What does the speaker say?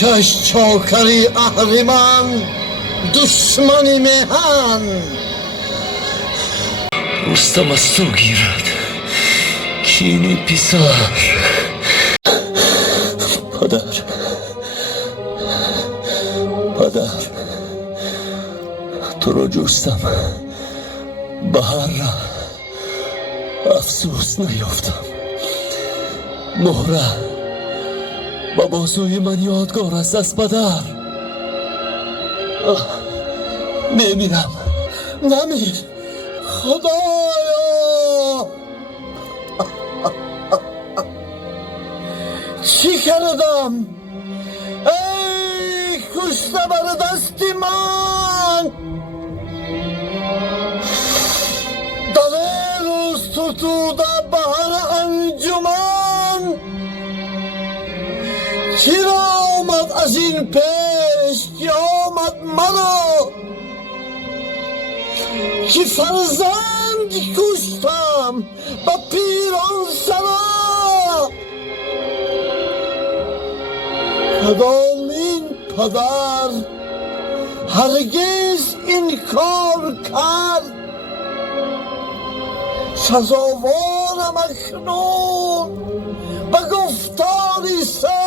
که از چاکری اهریمن دشمنی میهن. رستم از تو گیرد کینی پسر. پدر تو را جستم، بهر را افسوس نیافتم. مهره با بازوی من یادگار است از پدر. میمیرم. نمیر خدایا. چی کردم؟ ای کشته بر دستی من. دلیل روز ستوده بهر انجمن. چی را آمد از این پیش که آمد مرا، که فرزند کشتم با پیران سرا. کدامین پدر هرگز این کار کرد؟ سزاوارم اکنون به گفتاری سر.